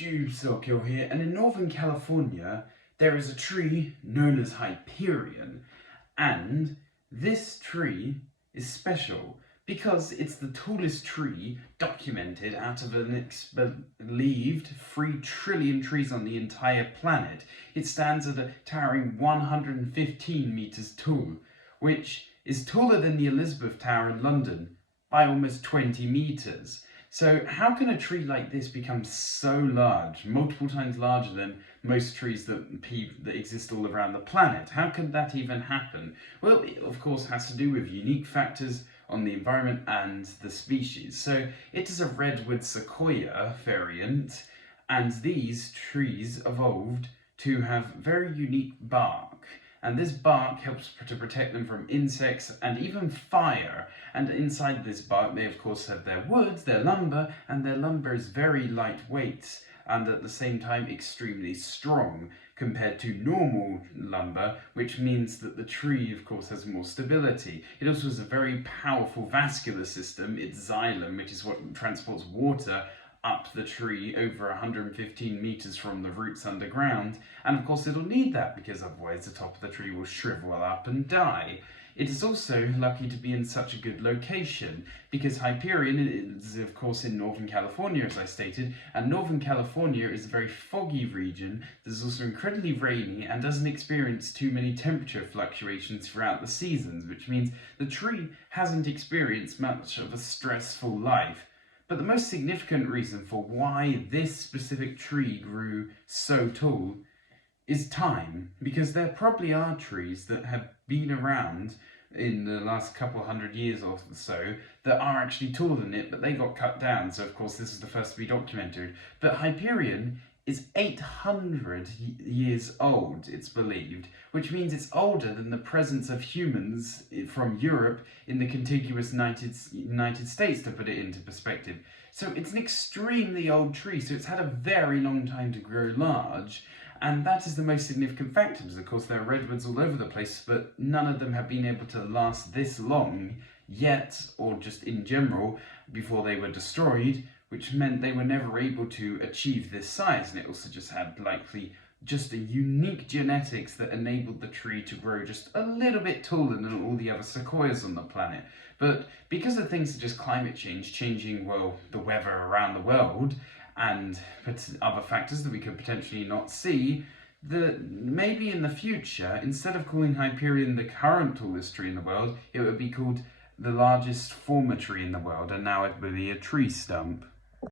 Sokyo here, and in Northern California there is a tree known as Hyperion, and this tree is special because it's the tallest tree documented out of an believed 3 trillion trees on the entire planet. It stands at a towering 115 meters tall, which is taller than the Elizabeth Tower in London by almost 20 meters. So how can a tree like this become so large, multiple times larger than most trees that exist all around the planet? How could that even happen? Well, it of course has to do with unique factors on the environment and the species. So it is a redwood sequoia variant, and these trees evolved to have very unique bark. And this bark helps to protect them from insects and even fire. And inside this bark they of course have their wood, their lumber, and their lumber is very lightweight and at the same time extremely strong compared to normal lumber, which means that the tree of course has more stability. It also has a very powerful vascular system, its xylem, which is what transports water up the tree over 115 meters from the roots underground, and of course it'll need that because otherwise the top of the tree will shrivel up and die. It is also lucky to be in such a good location because Hyperion is of course in Northern California, as I stated, and Northern California is a very foggy region that is also incredibly rainy and doesn't experience too many temperature fluctuations throughout the seasons, which means the tree hasn't experienced much of a stressful life. But the most significant reason for why this specific tree grew so tall is time, because there probably are trees that have been around in the last couple hundred years or so that are actually taller than it, but they got cut down, so of course this is the first to be documented. But Hyperion is 800 years old, it's believed, which means it's older than the presence of humans from Europe in the contiguous United States, to put it into perspective. So it's an extremely old tree, so it's had a very long time to grow large, and that is the most significant factor, because of course there are redwoods all over the place, but none of them have been able to last this long yet, or just in general, before they were destroyed, which meant they were never able to achieve this size, and it also just had likely just a unique genetics that enabled the tree to grow just a little bit taller than all the other sequoias on the planet. But because of things such as climate change, changing, well, the weather around the world, and other factors that we could potentially not see, that maybe in the future, instead of calling Hyperion the current tallest tree in the world, it would be called the largest former tree in the world, and now it would be a tree stump.